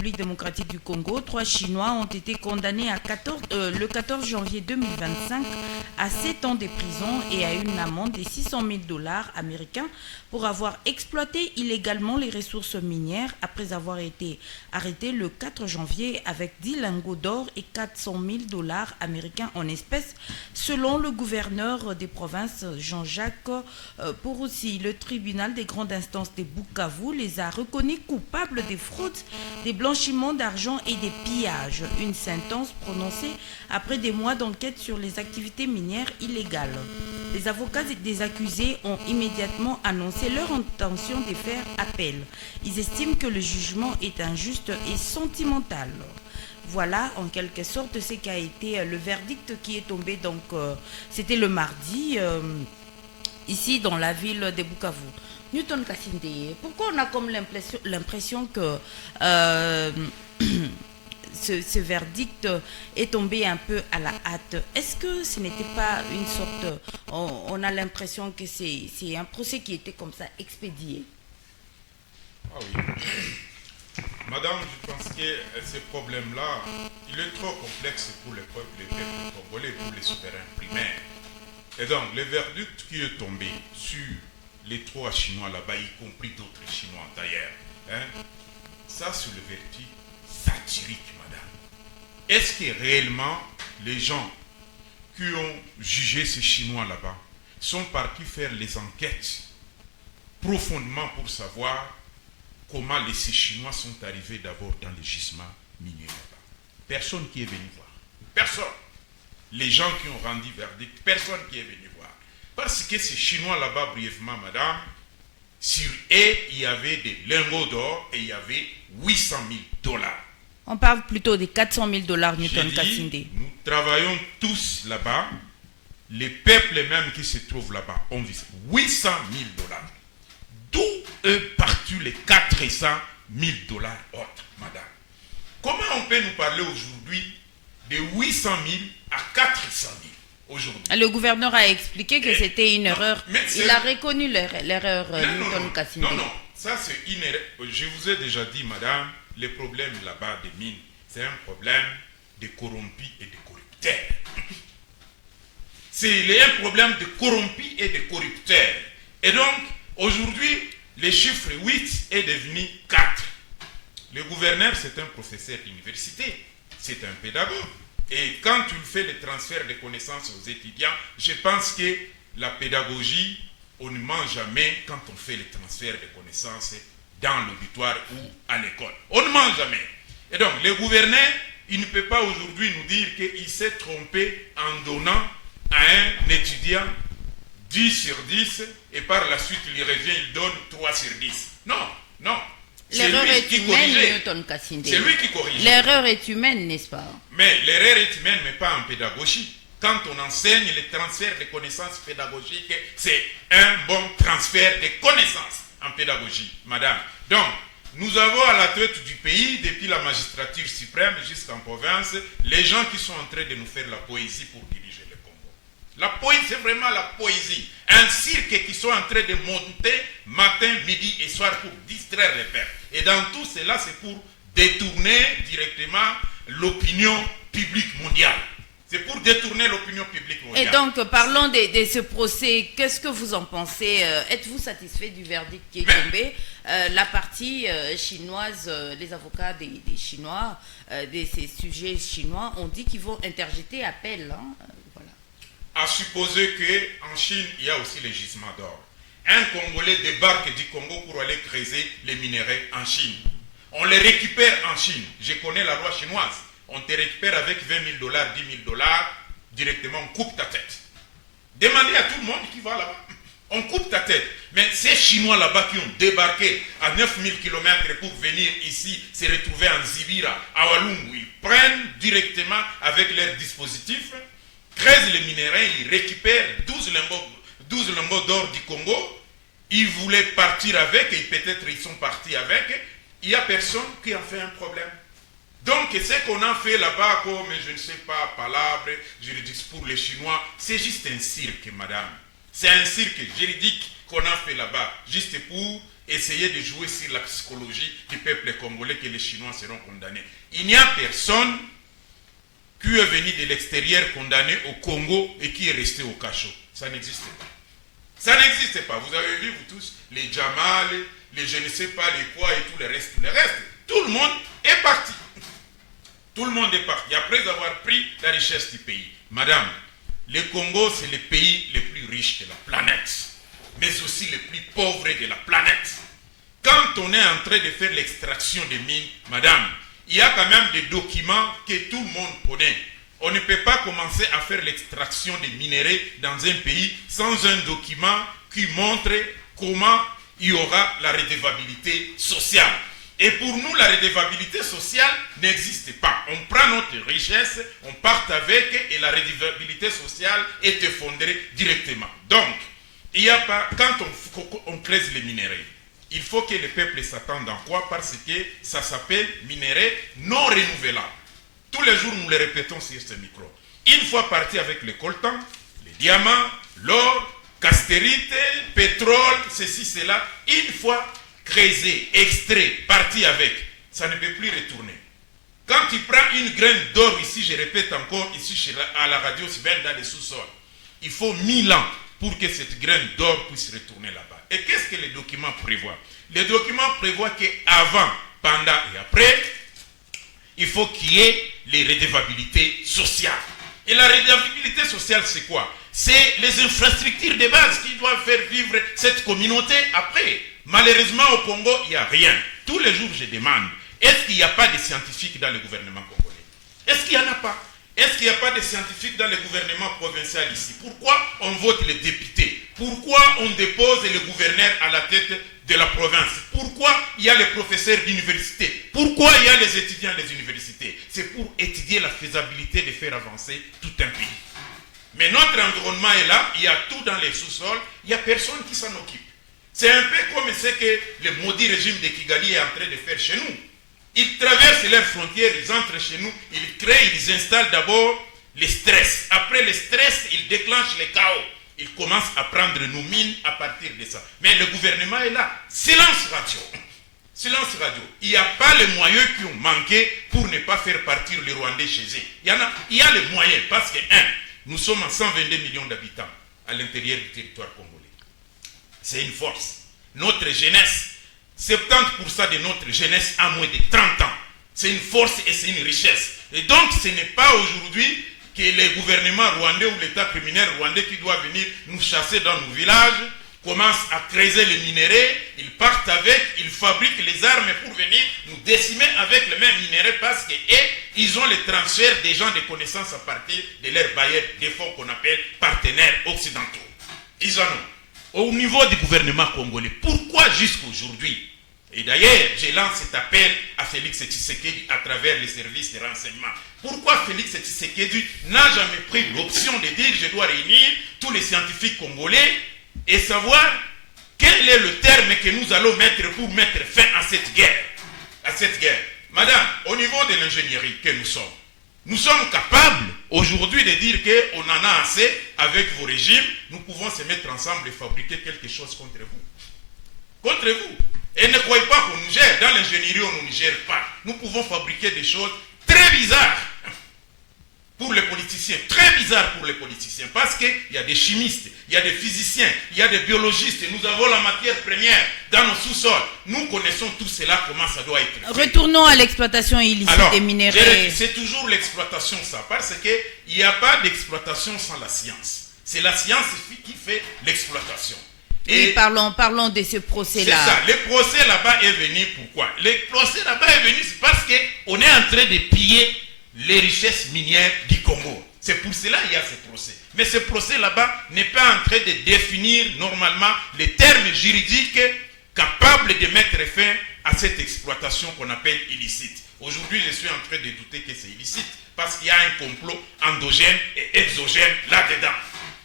République démocratique du Congo, 3 Chinois ont été condamnés le 14 janvier 2025 à 7 ans de prison et à une amende de 600 000 dollars américains pour avoir exploité illégalement les ressources minières après avoir été arrêtés le 4 janvier avec 10 lingots d'or et 400 000 dollars américains en espèces, selon le gouverneur des provinces Jean-Jacques Poroussi. Le tribunal des grandes instances de Bukavu les a reconnus coupables des fraudes, des blanchiments d'argent et des pillages. Une sentence prononcée après des mois d'enquête sur les activités minières illégales. Les avocats des accusés ont immédiatement annoncé leur intention de faire appel. Ils estiment que le jugement est injuste et sentimental. Voilà en quelque sorte ce qu'a été le verdict qui est tombé. Donc c'était le mardi ici dans la ville de Bukavu. Newton Kassinde, pourquoi on a comme l'impression que ce verdict est tombé un peu à la hâte? Est-ce que ce n'était pas une sorte... On a l'impression que c'est un procès qui était comme ça expédié? Ah oui. Madame, je pense que ce problème-là, il est trop complexe pour les peuples congolais, pour les souverains primaires. Et donc, le verdict qui est tombé sur les 3 Chinois là-bas, y compris d'autres Chinois d'ailleurs, ça c'est le verdict satirique, madame. Est-ce que réellement les gens qui ont jugé ces Chinois là-bas sont partis faire les enquêtes profondément pour savoir comment ces Chinois sont arrivés d'abord dans les gisements miniers là-bas? Personne qui est venu voir. Personne. Les gens qui ont rendu verdict, personne qui est venu voir. Parce que ces Chinois là-bas, brièvement, madame, sur eux, il y avait des lingots d'or et il y avait 800 000 dollars. On parle plutôt des 400 000 dollars, Newton Kassinde. Nous travaillons tous là-bas. Les peuples même qui se trouvent là-bas ont vu 800 000 dollars. D'où est parti les 400 000 dollars autres, madame? Comment on peut nous parler aujourd'hui de 800 000 à 400 000 aujourd'hui? Le gouverneur a expliqué que c'était une erreur. Il a reconnu l'erreur, Newton Kassinde. Non, ça c'est une erreur. Je vous ai déjà dit, madame, le problème là-bas des mines, c'est un problème de corrompus et de corrupteurs. C'est un problème de corrompus et de corrupteurs. Et donc, aujourd'hui, le chiffre 8 est devenu 4. Le gouverneur, c'est un professeur d'université, c'est un pédagogue. Et quand tu fais le transfert de connaissances aux étudiants, je pense que la pédagogie, on ne ment jamais quand on fait le transfert de connaissances dans l'auditoire ou à l'école. On ne ment jamais. Et donc, le gouverneur, il ne peut pas aujourd'hui nous dire qu'il s'est trompé en donnant à un étudiant 10 sur 10 et par la suite, il revient, il donne 3 sur 10. Non. L'erreur est humaine, Newton Kassinde. C'est lui qui corrige. L'erreur est humaine, n'est-ce pas? Mais l'erreur est humaine, mais pas en pédagogie. Quand on enseigne le transfert de connaissances pédagogiques, c'est un bon transfert de connaissances en pédagogie, madame. Donc, nous avons à la tête du pays, depuis la magistrature suprême jusqu'en province, les gens qui sont en train de nous faire la poésie pour diriger le Congo. La poésie, c'est vraiment la poésie. Un cirque qui sont en train de monter matin, midi et soir pour distraire les peuples. Et dans tout cela, c'est pour détourner directement l'opinion publique mondiale. C'est pour détourner l'opinion publique mondiale. Et donc, parlons de ce procès. Qu'est-ce que vous en pensez? Êtes-vous satisfait du verdict qui est tombé? La partie chinoise, les avocats des Chinois, de ces sujets chinois, ont dit qu'ils vont interjeter appel. Voilà. À supposer qu'en Chine, il y a aussi les gisements d'or. Un Congolais débarque du Congo pour aller creuser les minéraux en Chine. On les récupère en Chine. Je connais la loi chinoise. On te récupère avec 20 000 dollars, 10 000 dollars, directement on coupe ta tête. Demandez à tout le monde qui va là-bas. On coupe ta tête. Mais ces Chinois là-bas qui ont débarqué à 9000 km pour venir ici, se retrouver en Zibira, à Walungu, ils prennent directement avec leur dispositif, creusent les minéraux, ils récupèrent 12 lingots d'or du Congo. Ils voulaient partir avec, et peut-être ils sont partis avec. Il n'y a personne qui en fait un problème. Donc, ce qu'on a fait là-bas, comme je ne sais pas, palabre juridique pour les Chinois, c'est juste un cirque, madame. C'est un cirque juridique qu'on a fait là-bas, juste pour essayer de jouer sur la psychologie du peuple congolais que les Chinois seront condamnés. Il n'y a personne qui est venu de l'extérieur condamné au Congo et qui est resté au cachot. Ça n'existe pas. Ça n'existe pas. Vous avez vu, vous tous, les Jamal, les je ne sais pas les quoi et tout le reste, Tout le monde est parti. Tout le monde est parti. Après avoir pris la richesse du pays. Madame, le Congo, c'est le pays le plus riche de la planète, mais aussi le plus pauvre de la planète. Quand on est en train de faire l'extraction des mines, madame, il y a quand même des documents que tout le monde connaît. On ne peut pas commencer à faire l'extraction des minéraux dans un pays sans un document qui montre comment il y aura la redevabilité sociale. Et pour nous, la redevabilité sociale n'existe pas. On prend notre richesse, on part avec et la redevabilité sociale est effondrée directement. Donc, il n'y a pas, quand on creuse les minéraux, il faut que le peuple s'attende en quoi? Parce que ça s'appelle minéraux non renouvelables. Tous les jours, nous le répétons sur ce micro. Une fois parti avec le coltan, les diamants, l'or, castérite, pétrole, ceci, cela, une fois creusé, extrait, parti avec, ça ne peut plus retourner. Quand tu prends une graine d'or ici, je répète encore, ici à la radio, c'est bien dans les sous-sols, il faut 1000 ans pour que cette graine d'or puisse retourner là-bas. Et qu'est-ce que les documents prévoient? Les documents prévoient qu'avant, pendant et après, il faut qu'il y ait les redevabilités sociales. Et la redevabilité sociale, c'est quoi? C'est les infrastructures de base qui doivent faire vivre cette communauté après. Malheureusement, au Congo, il n'y a rien. Tous les jours, je demande, est-ce qu'il n'y a pas de scientifiques dans le gouvernement congolais? Est-ce qu'il n'y en a pas? Est-ce qu'il n'y a pas de scientifiques dans le gouvernement provincial ici? Pourquoi on vote les députés? Pourquoi on dépose le gouverneur à la tête de la province? Pourquoi il y a les professeurs d'université? Pourquoi il y a les étudiants des universités? C'est pour étudier la faisabilité de faire avancer tout un pays. Mais notre environnement est là, il y a tout dans les sous-sols, il n'y a personne qui s'en occupe. C'est un peu comme ce que le maudit régime de Kigali est en train de faire chez nous. Ils traversent leurs frontières, ils entrent chez nous, ils créent, ils installent d'abord le stress. Après le stress, ils déclenchent le chaos. Ils commencent à prendre nos mines à partir de ça. Mais le gouvernement est là. Silence radio. Silence radio. Il n'y a pas les moyens qui ont manqué pour ne pas faire partir les Rwandais chez eux. Il y a les moyens parce que, nous sommes à 122 millions d'habitants à l'intérieur du territoire congolais. C'est une force. Notre jeunesse, 70% de notre jeunesse a moins de 30 ans. C'est une force et c'est une richesse. Et donc, ce n'est pas aujourd'hui que le gouvernement rwandais ou l'état criminel rwandais qui doit venir nous chasser dans nos villages, commence à creuser les minéraux, ils partent avec, ils fabriquent les armes pour venir nous décimer avec les mêmes minéraux parce qu'ils ont le transfert des gens de connaissances à partir de leurs bailleurs des fonds qu'on appelle partenaires occidentaux. Ils en ont. Au niveau du gouvernement congolais, pourquoi jusqu'aujourd'hui? Et d'ailleurs, je lance cet appel à Félix Tshisekedi à travers les services de renseignement. Pourquoi Félix Tshisekedi n'a jamais pris l'option de dire je dois réunir tous les scientifiques congolais et savoir quel est le terme que nous allons mettre pour mettre fin à cette guerre? À cette guerre. Madame, au niveau de l'ingénierie que nous sommes capables aujourd'hui de dire qu'on en a assez avec vos régimes, nous pouvons se mettre ensemble et fabriquer quelque chose contre vous. Contre vous. Et ne croyez pas qu'on nous gère. Dans l'ingénierie, on ne nous gère pas. Nous pouvons fabriquer des choses très bizarres pour les politiciens. Très bizarres pour les politiciens. Parce qu'il y a des chimistes, il y a des physiciens, il y a des biologistes. Nous avons la matière première dans nos sous-sols. Nous connaissons tout cela, comment ça doit être fait. Retournons à l'exploitation illicite des minéraux. C'est toujours l'exploitation, ça. Parce qu'il n'y a pas d'exploitation sans la science. C'est la science qui fait l'exploitation. Et parlons de ce procès-là. C'est ça. Le procès là-bas est venu pourquoi? Le procès là-bas est venu parce qu'on est en train de piller les richesses minières du Congo. C'est pour cela qu'il y a ce procès. Mais ce procès là-bas n'est pas en train de définir normalement les termes juridiques capables de mettre fin à cette exploitation qu'on appelle illicite. Aujourd'hui, je suis en train de douter que c'est illicite parce qu'il y a un complot endogène et exogène là-dedans.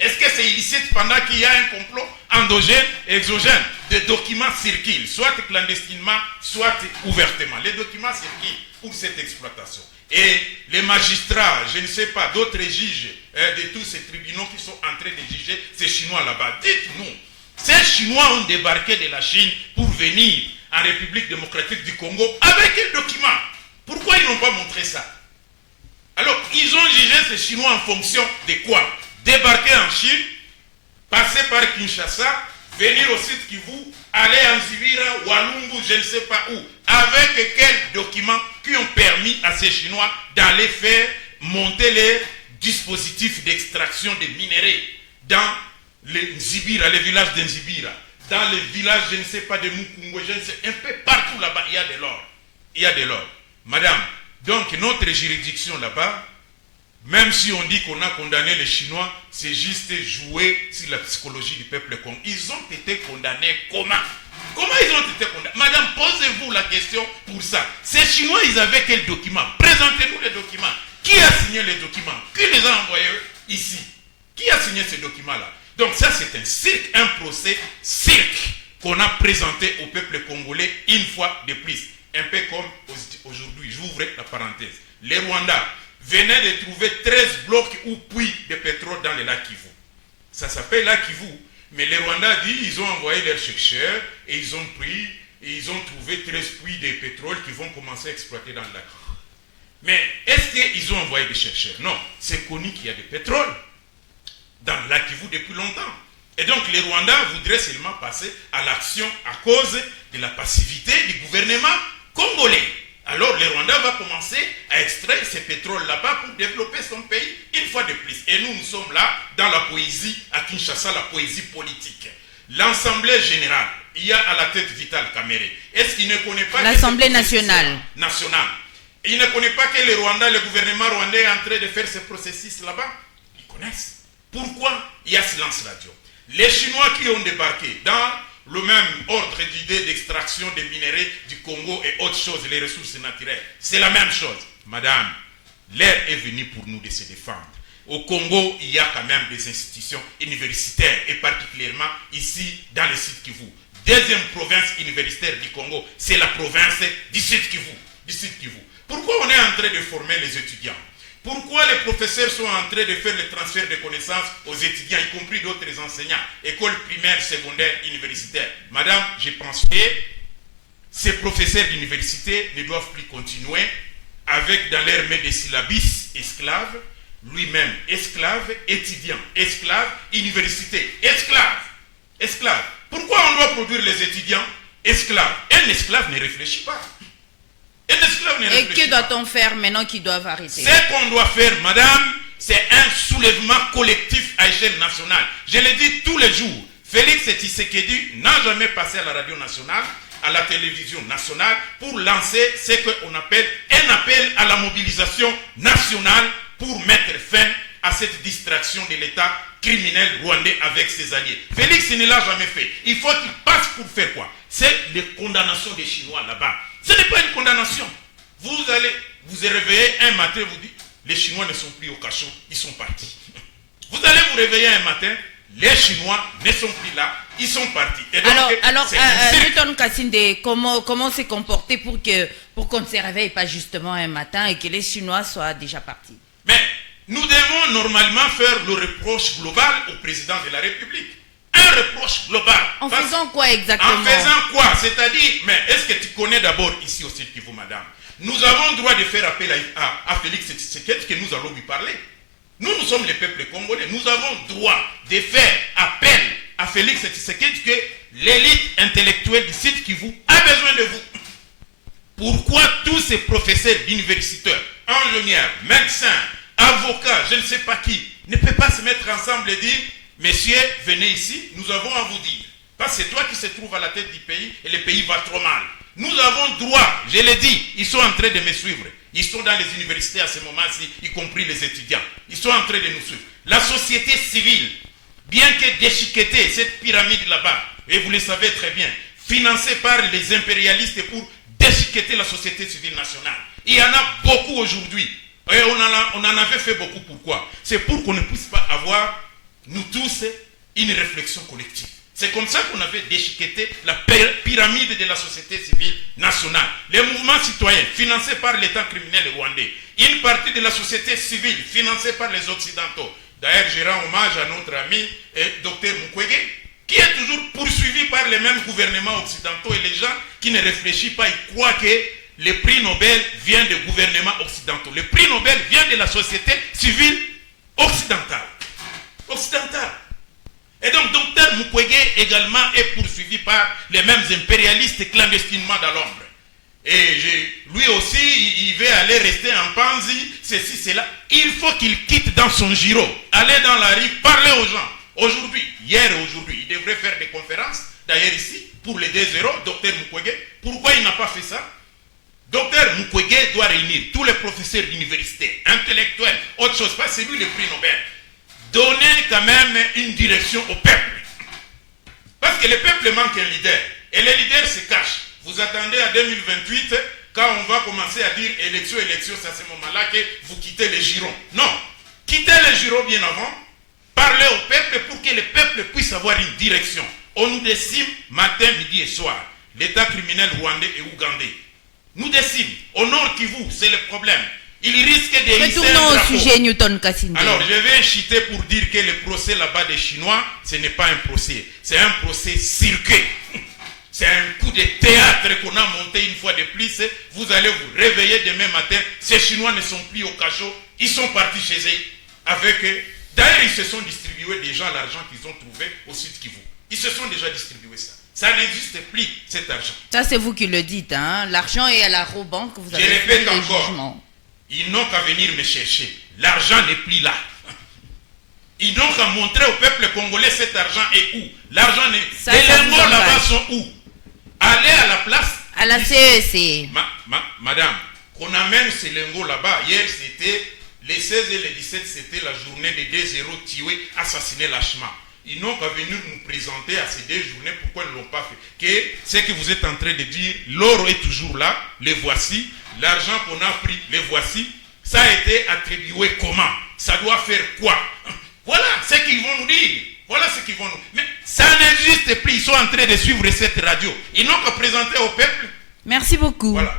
Est-ce que c'est illicite pendant qu'il y a un complot endogène et exogène? Des documents circulent, soit clandestinement, soit ouvertement. Les documents circulent pour cette exploitation. Et les magistrats, je ne sais pas, d'autres juges de tous ces tribunaux qui sont en train de juger ces Chinois là-bas, dites-nous, Ces Chinois ont débarqué de la Chine pour venir en République démocratique du Congo avec un document. Pourquoi ils n'ont pas montré ça? Alors, ils ont jugé ces Chinois en fonction de quoi? Débarquer en Chine, passer par Kinshasa, venir au site Kivu, aller en Zivira, Walungu, je ne sais pas où. Avec quels documents qui ont permis à ces Chinois d'aller faire monter les dispositifs d'extraction des minéraux dans les Nzibira, les villages d'Nzibira, dans les villages, je ne sais pas, de Mukungo, je ne sais, un peu partout là-bas, il y a de l'or. Il y a de l'or. Madame, donc notre juridiction là-bas, même si on dit qu'on a condamné les Chinois, c'est juste jouer sur la psychologie du peuple congolais. Ils ont été condamnés comment? Comment ils ont été condamnés? Madame, posez-vous la question pour ça. Ces Chinois, ils avaient quel document? Présentez-nous les documents. Qui a signé les documents? Qui les a envoyés ici? Qui a signé ces documents-là? Donc ça, c'est un cirque, un procès cirque qu'on a présenté au peuple congolais une fois de plus. Un peu comme aujourd'hui, j'ouvre la parenthèse. Les Rwandais venaient de trouver 13 blocs ou puits de pétrole dans le lac Kivu. Ça s'appelle lac Kivu. Mais les Rwandais disent ils ont envoyé leurs chercheurs et ils ont pris et ils ont trouvé 13 puits de pétrole qui vont commencer à exploiter dans le lac Kivu. Mais est-ce qu'ils ont envoyé des chercheurs? Non. C'est connu qu'il y a du pétrole dans le lac Kivu depuis longtemps. Et donc les Rwandais voudraient seulement passer à l'action à cause de la passivité du gouvernement congolais. Alors le Rwanda va commencer à extraire ces pétroles là-bas pour développer son pays une fois de plus. Et nous, nous sommes là dans la poésie, à Kinshasa, la poésie politique. L'Assemblée générale, il y a à la tête Vital Kamerhe. Est-ce qu'il ne connaît pas l'Assemblée nationale? Il ne connaît pas que le Rwanda, le gouvernement rwandais est en train de faire ce processus là-bas? Ils connaissent. Pourquoi il y a silence radio? Les Chinois qui ont débarqué dans le même ordre d'idée d'extraction des minéraux du Congo et autres choses, les ressources naturelles, c'est la même chose. Madame, l'heure est venue pour nous de se défendre. Au Congo, il y a quand même des institutions universitaires, et particulièrement ici, dans le Sud Kivu. Deuxième province universitaire du Congo, c'est la province du Sud Kivu. Pourquoi on est en train de former les étudiants? Pourquoi les professeurs sont en train de faire le transfert de connaissances aux étudiants, y compris d'autres enseignants, écoles primaires, secondaires, universitaires? Madame, je pense que ces professeurs d'université ne doivent plus continuer avec dans leur main des syllabus esclaves, lui-même esclave, étudiant, esclave, université, esclave. Pourquoi on doit produire les étudiants esclaves? Un esclave ne réfléchit pas. Et que doit-on faire maintenant qu'ils doivent arrêter? Ce qu'on doit faire, madame, c'est un soulèvement collectif à échelle nationale. Je le dis tous les jours. Félix Tshisekedi n'a jamais passé à la radio nationale, à la télévision nationale, pour lancer ce qu'on appelle un appel à la mobilisation nationale pour mettre fin à cette distraction de l'État criminel rwandais avec ses alliés. Félix ne l'a jamais fait. Il faut qu'il passe pour faire quoi? C'est les condamnations des Chinois là-bas. Ce n'est pas une condamnation. Vous allez vous réveiller un matin, vous dites, les Chinois ne sont plus au cachot, ils sont partis. Vous allez vous réveiller un matin, les Chinois ne sont plus là, ils sont partis. Et donc, alors Newton Kassinde, comment se comporter pour qu'on ne se réveille pas justement un matin et que les Chinois soient déjà partis? Mais nous devons normalement faire le reproche global au président de la République. Un reproche global. En faisant quoi exactement? En faisant quoi? C'est-à-dire, mais est-ce que tu connais d'abord ici au Sud Kivu, madame? Nous avons le droit de faire appel à Félix Tshisekedi, que nous allons lui parler. Nous sommes le peuple congolais. Nous avons le droit de faire appel à Félix Tshisekedi, que l'élite intellectuelle du Sud Kivu a besoin de vous. Pourquoi tous ces professeurs d'universitaires, ingénieurs, médecins, avocats, je ne sais pas qui, ne peuvent pas se mettre ensemble et dire: messieurs, venez ici, nous avons à vous dire. Parce que c'est toi qui se trouves à la tête du pays et le pays va trop mal. Nous avons droit, je l'ai dit, ils sont en train de me suivre. Ils sont dans les universités à ce moment-ci, y compris les étudiants. Ils sont en train de nous suivre. La société civile, bien que déchiquetée, cette pyramide là-bas, et vous le savez très bien, financée par les impérialistes pour déchiqueter la société civile nationale. Il y en a beaucoup aujourd'hui. Et on en avait fait beaucoup. Pourquoi? C'est pour qu'on ne puisse pas avoir, nous tous, une réflexion collective. C'est comme ça qu'on avait déchiqueté la pyramide de la société civile nationale. Les mouvements citoyens financés par l'État criminel rwandais. Une partie de la société civile financée par les Occidentaux. D'ailleurs, je rends hommage à notre ami Dr Mukwege, qui est toujours poursuivi par les mêmes gouvernements occidentaux, et les gens qui ne réfléchissent pas, ils croient que le prix Nobel vient des gouvernements occidentaux. Le prix Nobel vient de la société civile occidentale. Et donc, Dr Mukwege également est poursuivi par les mêmes impérialistes clandestinement dans l'ombre. Et lui aussi, il veut aller rester en Panzi, ceci, cela. Il faut qu'il quitte dans son giro, aller dans la rue, parler aux gens. Aujourd'hui, hier et aujourd'hui, il devrait faire des conférences, d'ailleurs ici, pour les 2 euros, Dr Mukwege. Pourquoi il n'a pas fait ça? Dr Mukwege doit réunir tous les professeurs d'université, intellectuels, autre chose, pas c'est lui le prix Nobel. Donner quand même une direction au peuple. Parce que le peuple manque un leader. Et les leaders se cachent. Vous attendez à 2028, quand on va commencer à dire élection, c'est à ce moment-là que vous quittez les girons. Non. Quittez les girons bien avant. Parlez au peuple pour que le peuple puisse avoir une direction. On nous décime matin, midi et soir. L'État criminel rwandais et ougandais nous décime. Au Nord Kivu, c'est le problème. Il risque de hisser un Retournons au drapeau. sujet Newton Kassinde. Alors, je vais chiter pour dire que le procès là-bas des Chinois, ce n'est pas un procès. C'est un procès cirqué. C'est un coup de théâtre qu'on a monté une fois de plus. Vous allez vous réveiller demain matin. Ces Chinois ne sont plus au cachot. Ils sont partis chez eux. Avec eux. D'ailleurs, ils se sont distribués déjà l'argent qu'ils ont trouvé au Sud Kivu. Ils se sont déjà distribués ça. Ça n'existe plus, cet argent. Ça, c'est vous qui le dites. Hein? L'argent est à la Robanque. Vous avez Je fait répète les encore. jugements. Ils n'ont qu'à venir me chercher. L'argent n'est plus là. Ils n'ont qu'à montrer au peuple congolais cet argent est où. L'argent n'est... Ça, les ça vous lingots là-bas engage. sont où? Allez à la place. À la CEC. Madame, qu'on amène ces lingots là-bas. Hier, c'était les 16 et les 17, c'était la journée des 2 héros tués, assassinés lâchement. Ils n'ont qu'à venir nous présenter à ces 2 journées pourquoi ils ne l'ont pas fait. Que ce que vous êtes en train de dire, l'or est toujours là, les voici. L'argent qu'on a pris, les voici. Ça a été attribué comment? Ça doit faire quoi? Voilà ce qu'ils vont nous dire. Voilà ce qu'ils vont nous... Mais ça n'existe plus. Ils sont en train de suivre cette radio. Ils n'ont qu'à présenter au peuple. Merci beaucoup. Voilà.